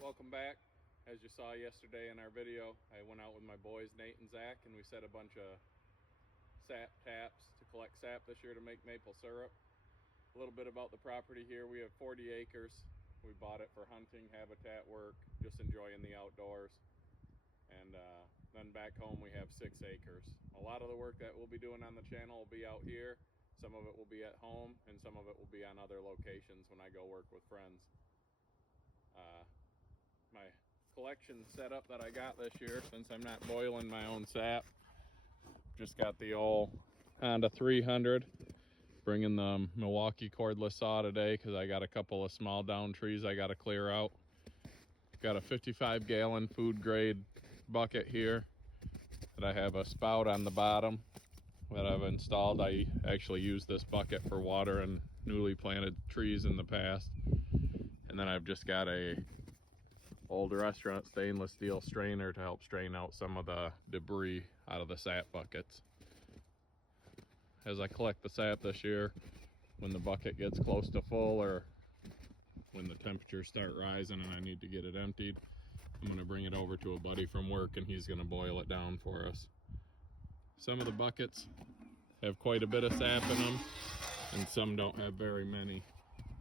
Alright, welcome back. As you saw yesterday in our video, I went out with my boys Nate and Zach and we set a bunch of sap taps to collect sap this year to make maple syrup. A little bit about the property here. We have 40 acres. We bought it for hunting, habitat work, just enjoying the outdoors. And then back home we have 6 acres. A lot of the work that we'll be doing on the channel will be out here. Some of it will be at home and some of it will be on other locations when I go work with friends. My collection setup that I got this year, since I'm not boiling my own sap, just got the old Honda 300, bringing the Milwaukee cordless saw today because I got a couple of small down trees I got to clear out. Got a 55-gallon food grade bucket here that I have a spout on the bottom that I've installed. I actually used this bucket for water and newly planted trees in the past. And then I've just got a old restaurant stainless steel strainer to help strain out some of the debris out of the sap buckets. As I collect the sap this year, when the bucket gets close to full or when the temperatures start rising and I need to get it emptied, I'm going to bring it over to a buddy from work and he's going to boil it down for us. Some of the buckets have quite a bit of sap in them and some don't have very many.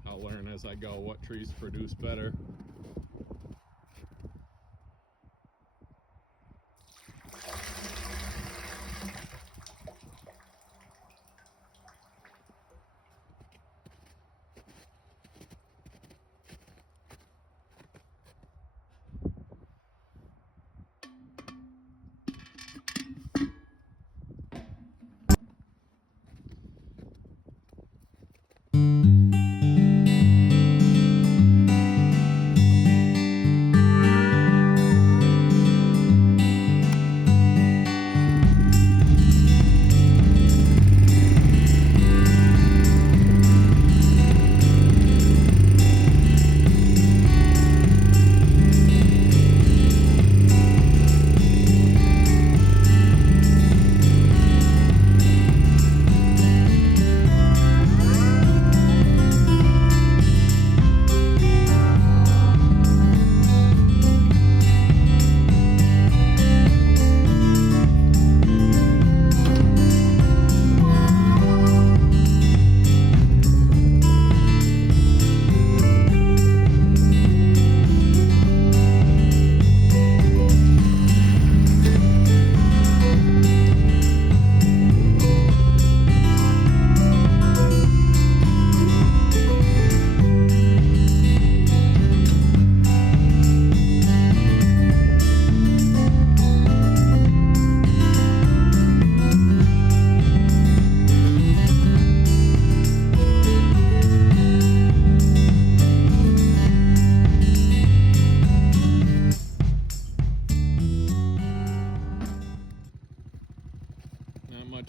I'll learn as I go what trees produce better.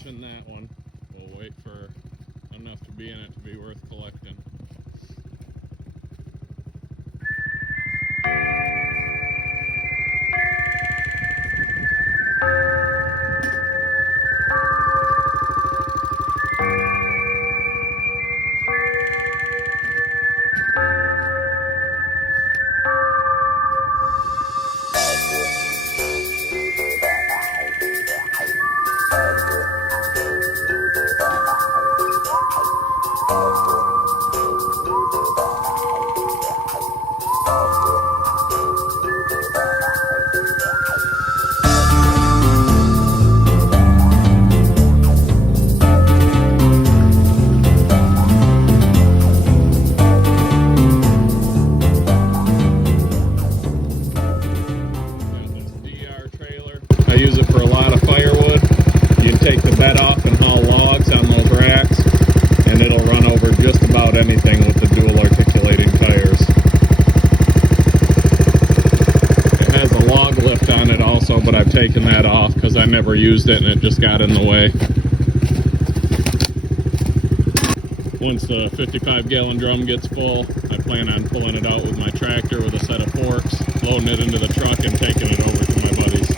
In that one, we'll wait for enough to be in it to be worth collecting. Take the bed off and haul logs on those racks and it'll run over just about anything with the dual articulating tires. It has a log lift on it also, but I've taken that off because I never used it and it just got in the way. Once the 55-gallon drum gets full, I plan on pulling it out with my tractor with a set of forks, loading it into the truck and taking it over to my buddies.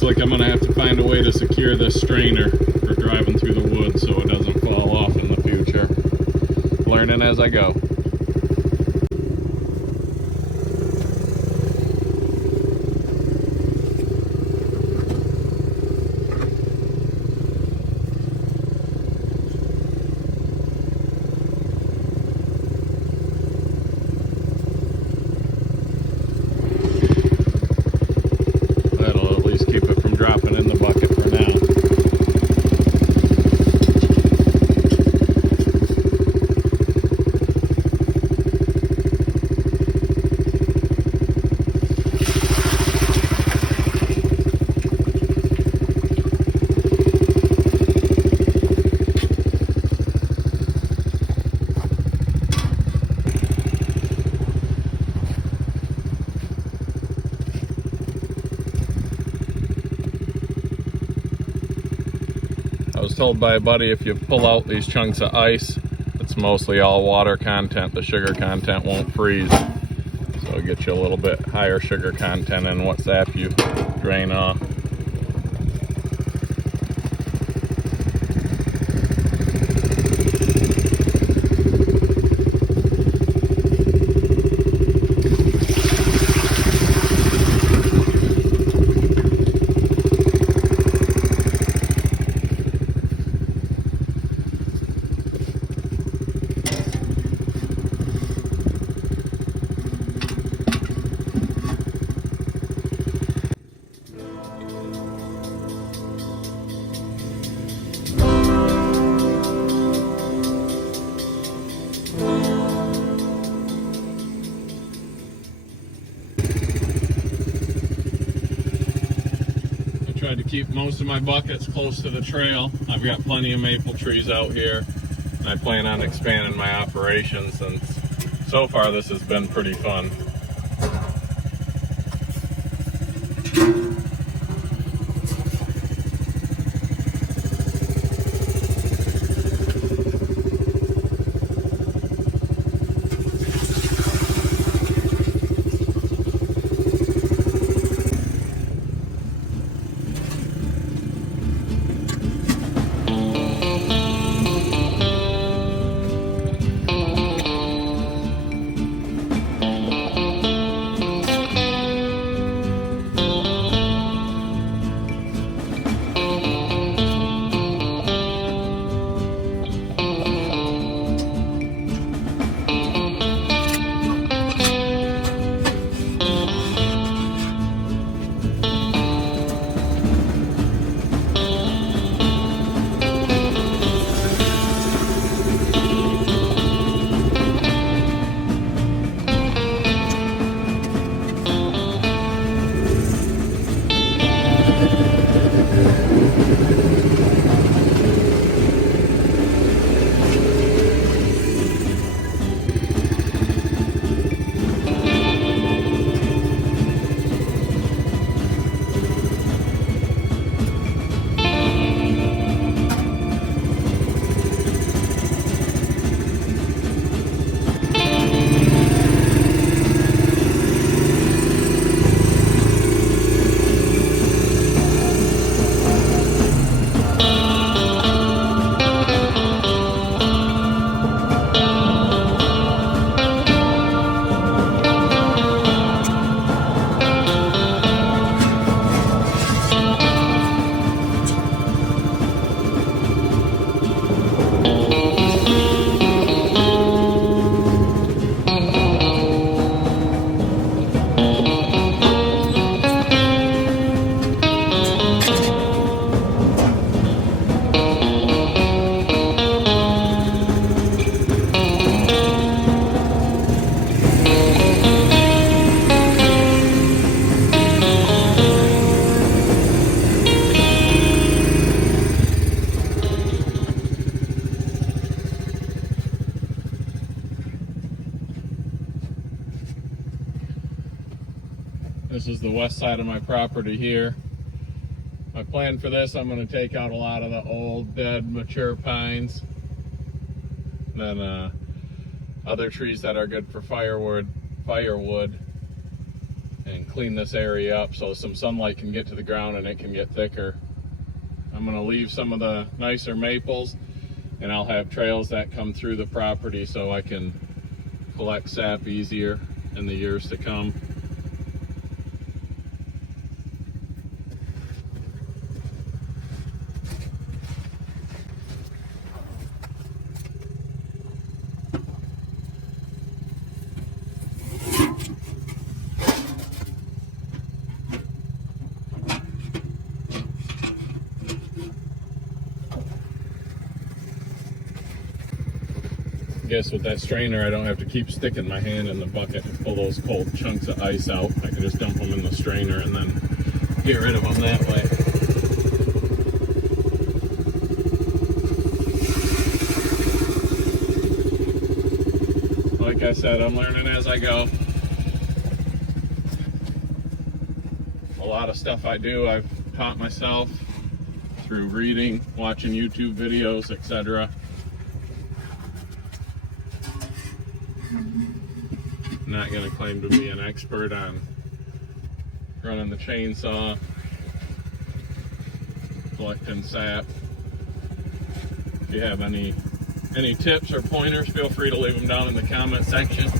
Looks like I'm gonna have to find a way to secure this strainer for driving through the woods so it doesn't fall off in the future. Learning as I go. Dropping in the bucket for now. I was told by a buddy if you pull out these chunks of ice, it's mostly all water content. The sugar content won't freeze. So it gets you a little bit higher sugar content in what sap you drain off. Tried to keep most of my buckets close to the trail. I've got plenty of maple trees out here. I plan on expanding my operation since so far this has been pretty fun. This is the west side of my property here. My plan for this, I'm going to take out a lot of the old, dead, mature pines. Then other trees that are good for firewood. and clean this area up so some sunlight can get to the ground and it can get thicker. I'm going to leave some of the nicer maples, and I'll have trails that come through the property so I can collect sap easier in the years to come. I guess with that strainer, I don't have to keep sticking my hand in the bucket to pull those cold chunks of ice out. I can just dump them in the strainer and then get rid of them that way. Like I said, I'm learning as I go. A lot of stuff I do, I've taught myself through reading, watching YouTube videos, etc. Not going to claim to be an expert on running the chainsaw, collecting sap. If you have any tips or pointers, feel free to leave them down in the comment section.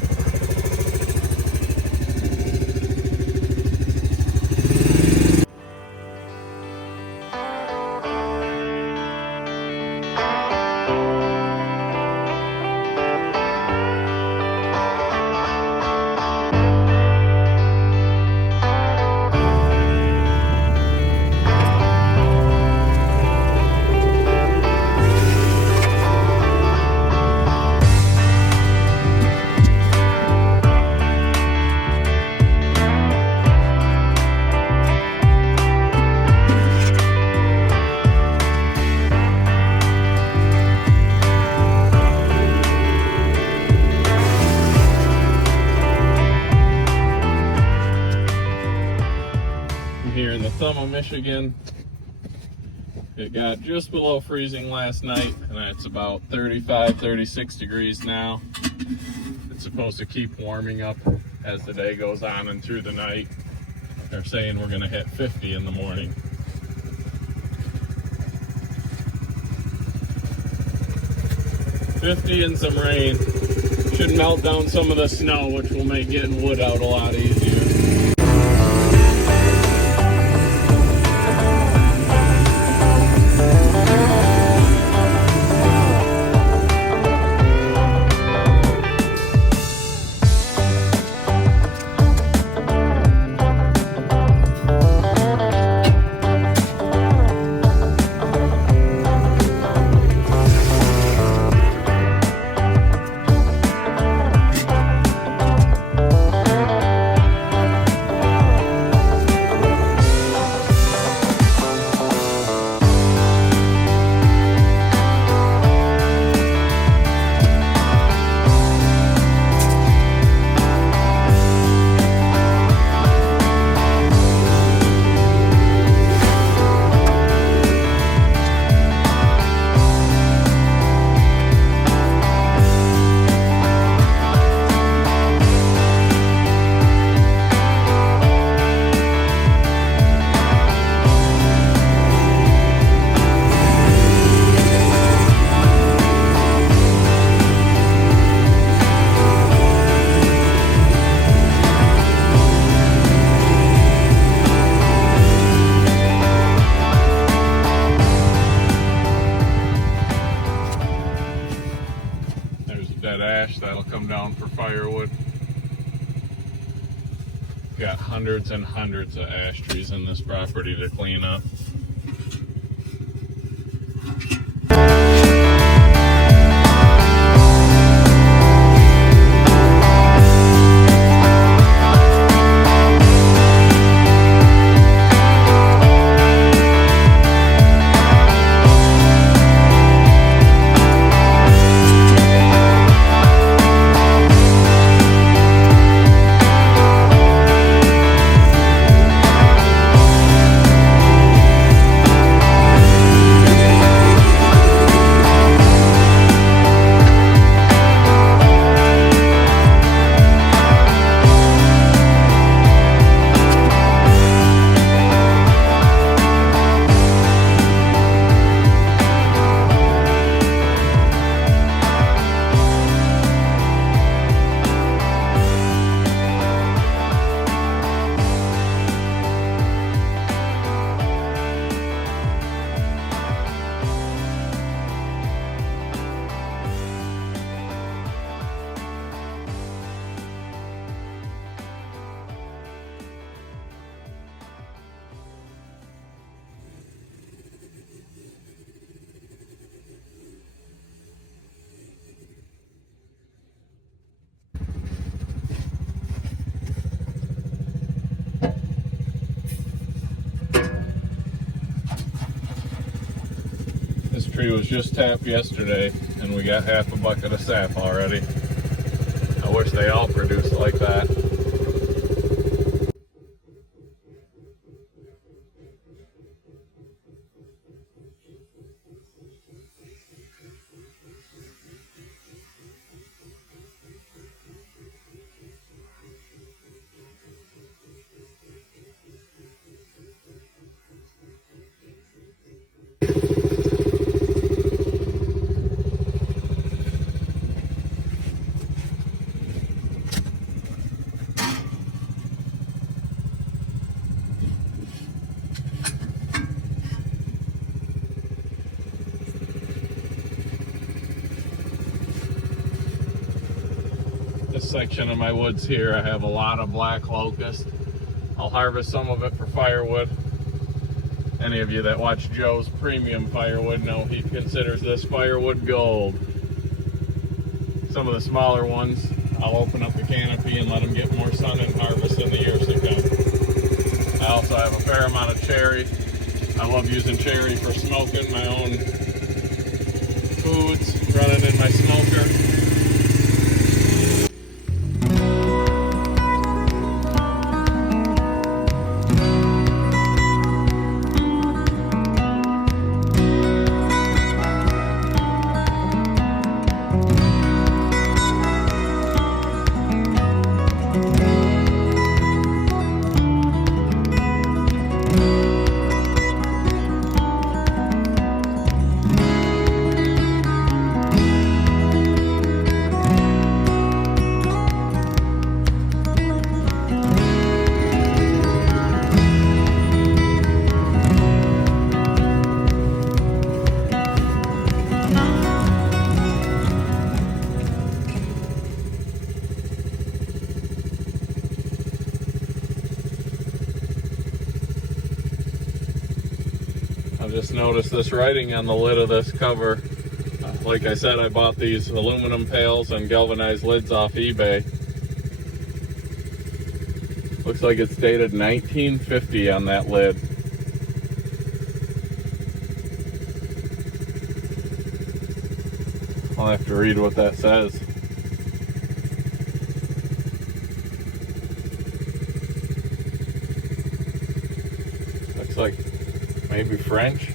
Here in the thumb of Michigan, it got just below freezing last night, and it's about 35-36 degrees now. It's supposed to keep warming up as the day goes on and through the night. They're saying we're going to hit 50 in the morning. $50 and some rain should melt down some of the snow, which will make getting wood out a lot easier. That'll come down for firewood. Got hundreds and hundreds of ash trees in this property to clean up. tree was just tapped yesterday and we got half a bucket of sap already. I wish they all produced like that. This section of my woods here, I have a lot of black locust. I'll harvest some of it for firewood. Any of you that watch Joe's premium firewood know he considers this firewood gold. Some of the smaller ones, I'll open up the canopy and let them get more sun and harvest in the years to come. I also have a fair amount of cherry. I love using cherry for smoking my own foods, running in my smoker. I just noticed this writing on the lid of this cover. Like I said, I bought these aluminum pails and galvanized lids off eBay. Looks like it's dated 1950 on that lid. I'll have to read what that says. Looks like maybe French.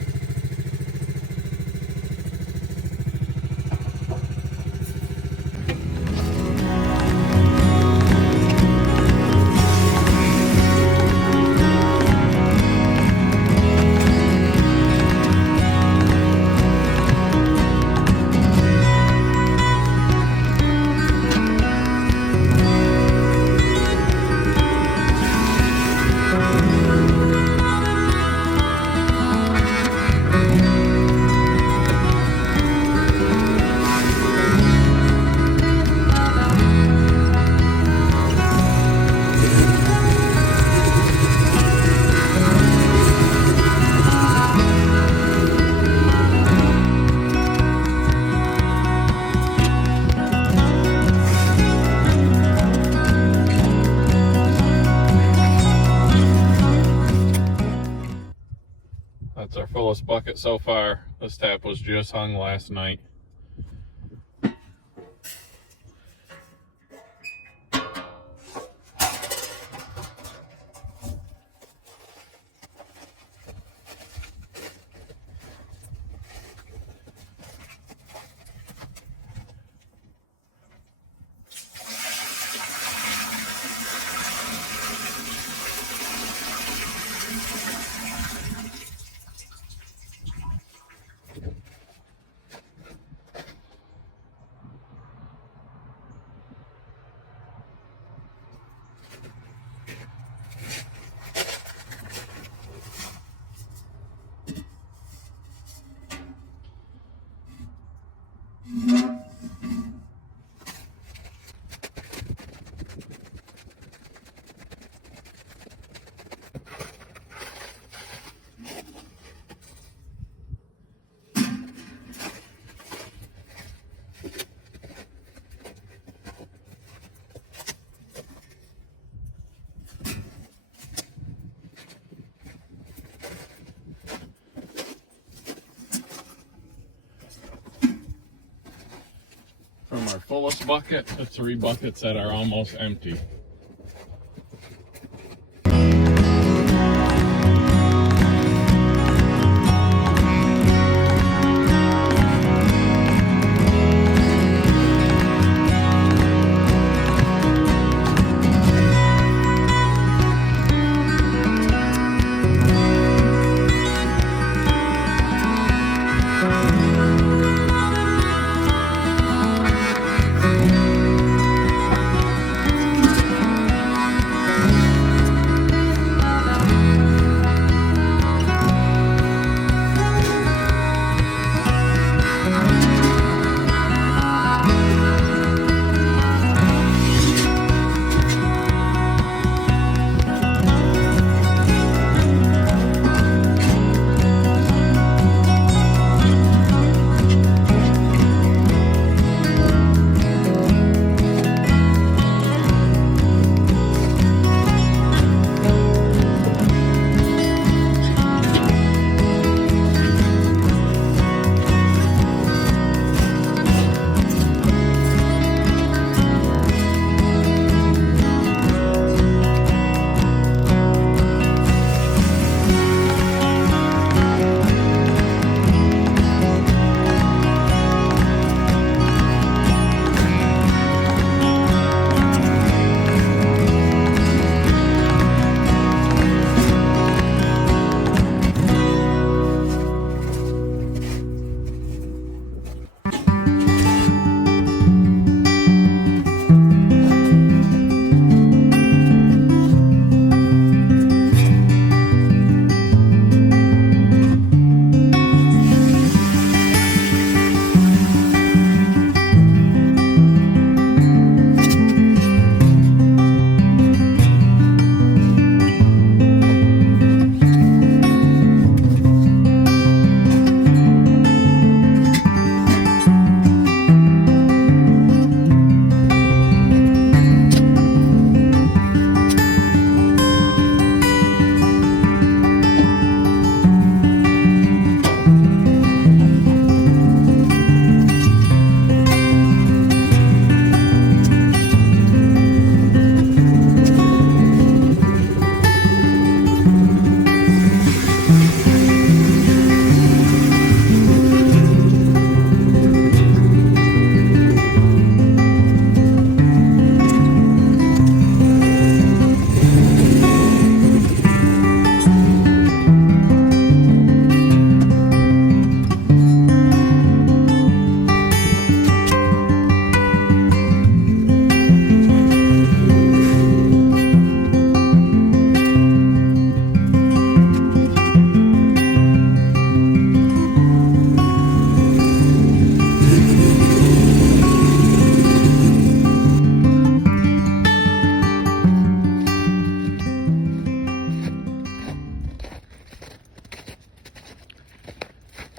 That's our fullest bucket so far. This tap was just hung last night. our fullest bucket to 3 buckets that are almost empty.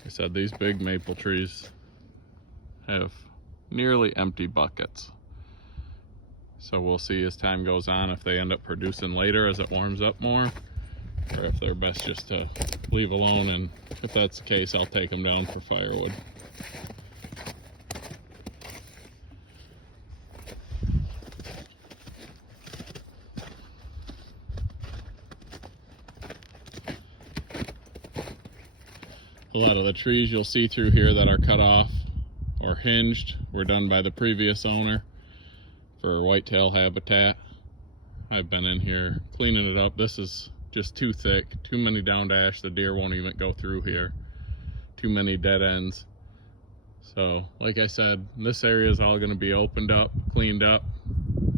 Said these big maple trees have nearly empty buckets, so we'll see as time goes on if they end up producing later as it warms up more, or if they're best just to leave alone, and if that's the case, I'll take them down for firewood. A lot of the trees you'll see through here that are cut off or hinged were done by the previous owner for whitetail habitat. I've been in here cleaning it up. This is just too thick, too many down dash. The deer won't even go through here. Too many dead ends. So, like I said, this area is all going to be opened up, cleaned up,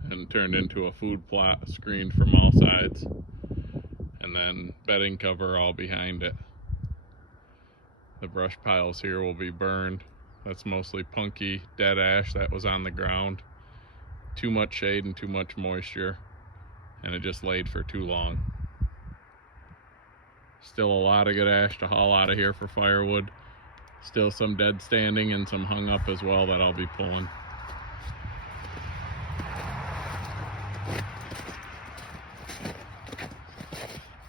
and turned into a food plot, screened from all sides, and then bedding cover all behind it. The brush piles here will be burned. That's mostly punky dead ash that was on the ground. Too much shade and too much moisture, and it just laid for too long. Still a lot of good ash to haul out of here for firewood. Still some dead standing and some hung up as well that I'll be pulling.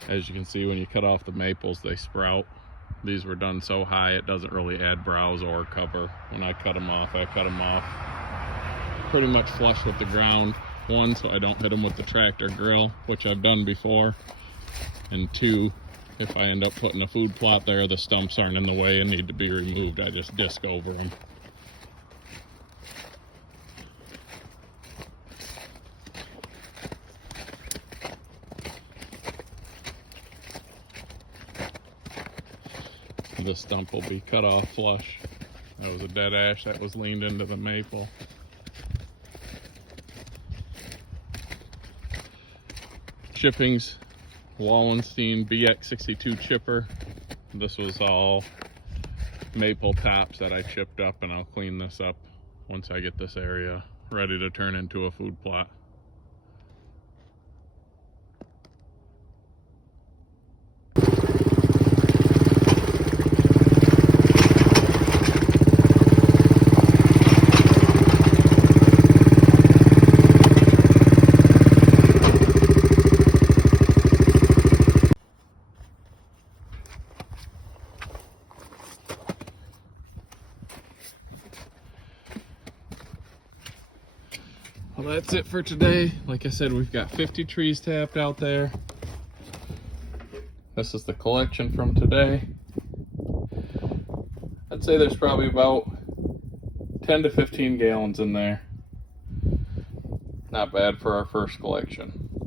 As you can see, when you cut off the maples, they sprout. These were done so high it doesn't really add browse or cover. When I cut them off pretty much flush with the ground. One, so I don't hit them with the tractor grill, which I've done before. And two, if I end up putting a food plot there, the stumps aren't in the way and need to be removed. I just disc over them. This stump will be cut off flush. That was a dead ash that was leaned into the maple. Chippings, Wallenstein BX62 chipper. This was all maple tops that I chipped up, and I'll clean this up once I get this area ready to turn into a food plot. Well, that's it for today. Like I said, we've got 50 trees tapped out there. This is the collection from today. I'd say there's probably about 10 to 15 gallons in there. Not bad for our first collection.